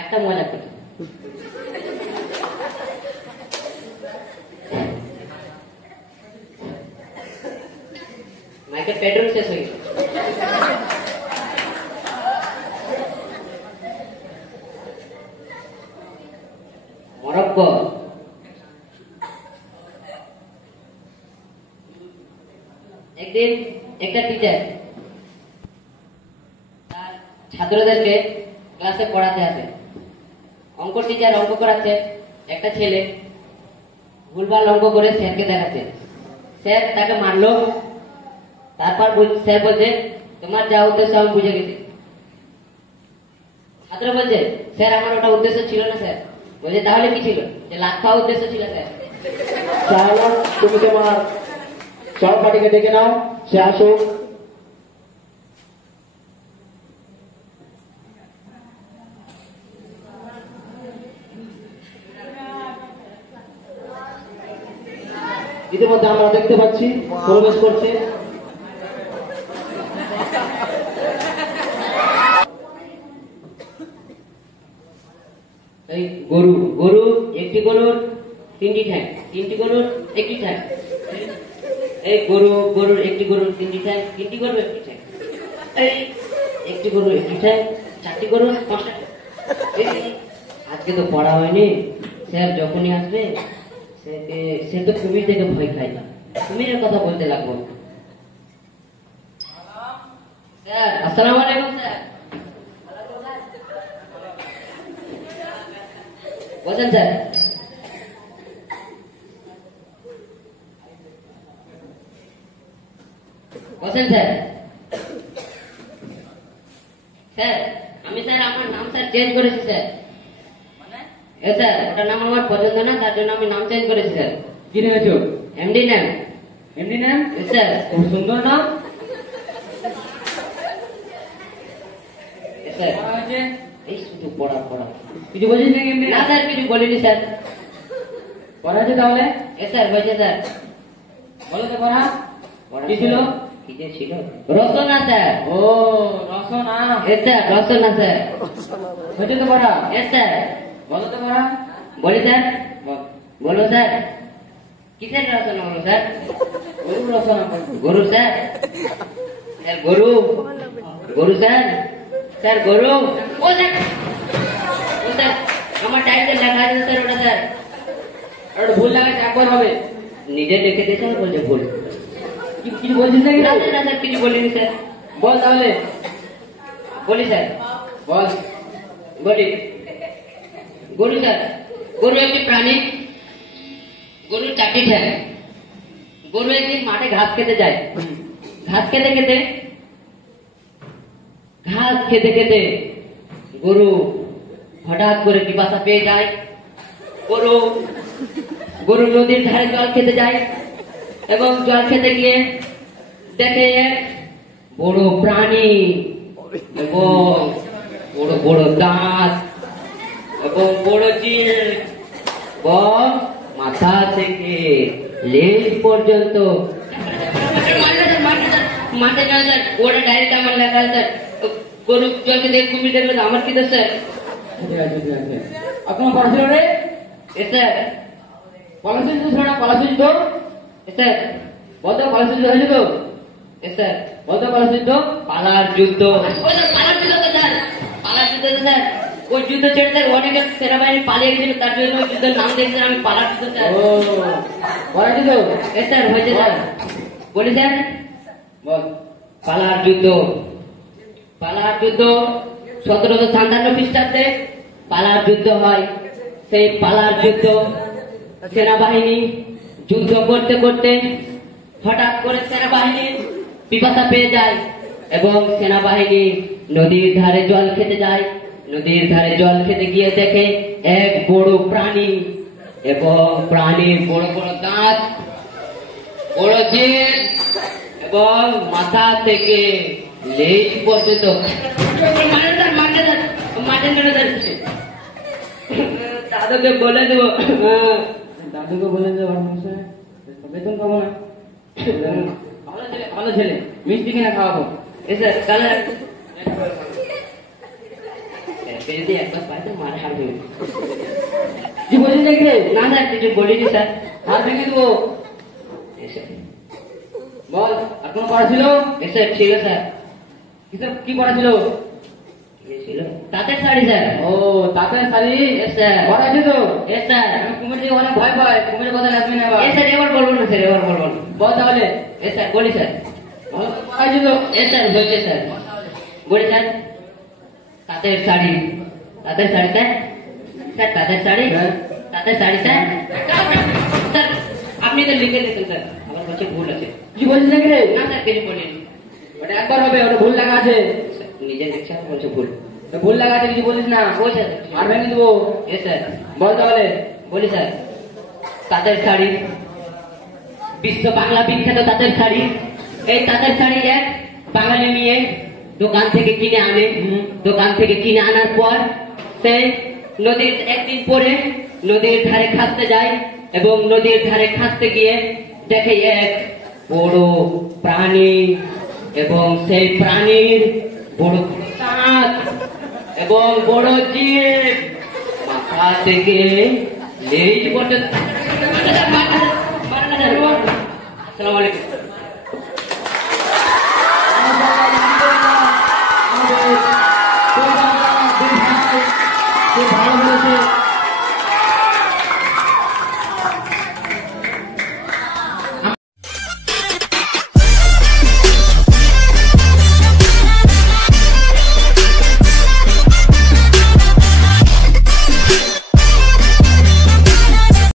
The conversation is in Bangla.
একটা মজা করি। মাইকের পেট্রোল শেষ হয়ে গেছে। মরক্কো একদিন একটা টিচার তার ছাত্রদেরকে ক্লাসে পড়াতে আসে। অঙ্ক টিচার অঙ্ক করাচ্ছে, একটা ছেলে ভুলভাল অঙ্ক করে স্যারকে দেখাচ্ছে। স্যার তাকে মারলো। তারপর স্যার বলছে তোমার যা উদ্দেশ্য আমি বুঝে গেছি। ছাত্র বলছে স্যার আমার ওটা উদ্দেশ্য ছিল না স্যার। বলছে তাহলে কি ছিল? যে লাখ খাওয়া উদ্দেশ্য ছিল স্যার। তাহলে তুমি তোমার সহপাঠীকে ডেকে নাও, সে আসুক। ইতিমধ্যে আমরা দেখতে পাচ্ছি প্রবেশ করছে। এই গরু, গরু একটি গরুর তিনটি ঠ্যাং, তিনটি গরুর একটি ঠ্যাং। এই গরু, গরুর একটি গরুর তিনটি ঠ্যাং, তিনটি গরুর একটি ঠ্যাং। এই একটি গরুর একটি ঠ্যাং, চারটি গরুর পাঁচটা ঠ্যাং। আজকে তো পড়া হয়নি। স্যার যখনই আসবে সে তো কুমির থেকে ভয় খায় না, কুমিরের কথা বলতে লাগবো। স্যার আসসালামু আলাইকুম স্যার। বলছেন স্যার। বলছেন স্যার। স্যার আমি স্যার আমার নাম স্যার চেঞ্জ করেছি স্যার। স্যার ওটা নাম আমার পছন্দ না, তার জন্য আমি নাম চেঞ্জ করেছি স্যার। কি নিয়েছো? এমডি নাম। এমনি নাম? স্যার খুব সুন্দর নাম। স্যার এই শুধু পড়া পড়া। কিছু বলছিস নাকি এমনি? না স্যার কিছু বলিনি স্যার। পড়া আছে তাহলে? স্যার বলছে স্যার। বলো তো পড়া কি কি ছিল? কি যে ছিল? রসনা স্যার। ও রসনা। স্যার রসনা স্যার। হয়েছে তো পড়া? স্যার বলো তো পড়া। বলি স্যার। বল। বলো স্যার। কিসের রসনা বলো স্যার? গরু রসনা। গরু স্যার। স্যার গরু, গরু স্যার। স্যার গরু। ও স্যার, ও স্যার আমার ডায়েরিতে লেখা আছে স্যার ওটা স্যার। ওটা ভুল লাগাচ্ছে, একবার হবে। নিজে লিখে দিয়েছে আর বলছে ভুল। কিছু বলছিস নাকি? না স্যার, না স্যার কিছু বলিনি স্যার। বল তাহলে। বলি স্যার। বল। বলি গরু স্যার। গরু একটি প্রাণী। গরুর চারটি ঠ্যাং। গরু একদিন মাঠে ঘাস খেতে যায়। ঘাস খেতে খেতে ঘাস খেতে খেতে গরু হঠাৎ করে পিপাসা পেয়ে যায়। গরু গরু নদীর ধারে জল খেতে যায় এবং জল খেতে গিয়ে দেখে এক বড় প্রাণী এবং বড় বড় দাঁত এবং বড় জিল এবং মাথা থেকে লেজ পর্যন্ত। মাঠে যান স্যার, ওটা ডায়েরিতে আমার লেখা আছে স্যার। গরু জলকে দেখে কুমির দেখলে তো আমার কি দোষ স্যার? ঠিক আছে ঠিক আছে। আর তোমার পড়া ছিল রে? স্যার পলাশি যুদ্ধ ছিল না? পলাশি যুদ্ধ? স্যার বলতো পলাশি যুদ্ধ হয়েছে তো? স্যার বলতো পলাশি যুদ্ধ? পালার যুদ্ধ। ওই স্যার পালার যুদ্ধ তো স্যার, পালার যুদ্ধ তো স্যার। ওই যুদ্ধ ছেড়ে স্যার অনেকে সেনাবাহিনী পালিয়ে গেছিল, তার জন্য ওই যুদ্ধের নাম দিয়েছে আমি পালার যুদ্ধ স্যার। ও পলাশি যুদ্ধ? স্যার হয়েছে স্যার। বলি স্যার। বল। পালার যুদ্ধ। পালার যুদ্ধ 1757 খ্রিস্টাব্দে পালার যুদ্ধ হয়। সেই পালার যুদ্ধ সেনাবাহিনী যুদ্ধ করতে করতে হঠাৎ করে সেনাবাহিনী পিপাসা পেয়ে যায় এবং সেনাবাহিনী নদীর ধারে জল খেতে যায়। নদীর ধারে জল খেতে গিয়ে দেখে এক বড় প্রাণী এবং প্রাণীর বড় বড় দাঁত, বড় জিভ এবং মাথা থেকে লেজ পর্যন্ত। দাদাকে বলে দেবো দাদুকে বলে যে ওর মশাই বেতন পাবো না। ভালো ছেলে ভালো ছেলে, মিষ্টি কিনে খাওয়াবো। এ স্যার কালার যদি একবার পাই তো মারা হারবে। কি বলছিস নাকি রে? না স্যার কিছু বলিনি স্যার। হাত ভেঙে দেবো। বল, আর কোনো পড়া ছিল? এ স্যার ছিল স্যার, কি পড়া ছিল? ছিল তাঁতের শাড়ি স্যার। ও তাঁতের শাড়ি। এ স্যার পড়া আছে তো? এ স্যার আমি কুমির দিয়ে অনেক ভয় পাই, কুমিরের কথা লাগবে না এবার। এ স্যার এবার বলবো না স্যার, এবার বলবো না। বল তাহলে। এ স্যার বলি স্যার। ভালো করে পড়া আছে তো? এ স্যার বলছে স্যার, বলি স্যার তাঁতের শাড়ি, তাঁতের শাড়ি স্যার, স্যার তাঁতের শাড়ি, হ্যাঁ। তাঁতের শাড়ি স্যার। স্যার আপনি তো লিখে দিতেন স্যার, আমার কাছে ভুল আছে। কি বলছিস নাকি রে? না স্যার কিছু বলিনি। ওটা একবার হবে, ওটা ভুল লাগা আছে। স্যার, নিজের ইচ্ছা বলছে ভুল। ওটা ভুল লাগা আছে, কিছু বলিস না। বলছে আর ভেঙে দেবো। এ স্যার বল তাহলে। বলি স্যার তাঁতের শাড়ি, বিশ্ব বাংলা বিখ্যাত তাঁতের শাড়ি। এই তাঁতের শাড়ি এক বাঙালি মেয়ে দোকান থেকে কিনে আনে। দোকান থেকে কিনে আনার পর সে নদীর একদিন পরে নদীর ধারে খাসতে যায় এবং নদীর ধারে খাসতে গিয়ে দেখে এক বড় প্রাণী এবং সেই প্রাণীর বড় বড় দাঁত এবং বড় জিভ, মাথা থেকে লেজ পর্যন্ত। আসসালামু আলাইকুম।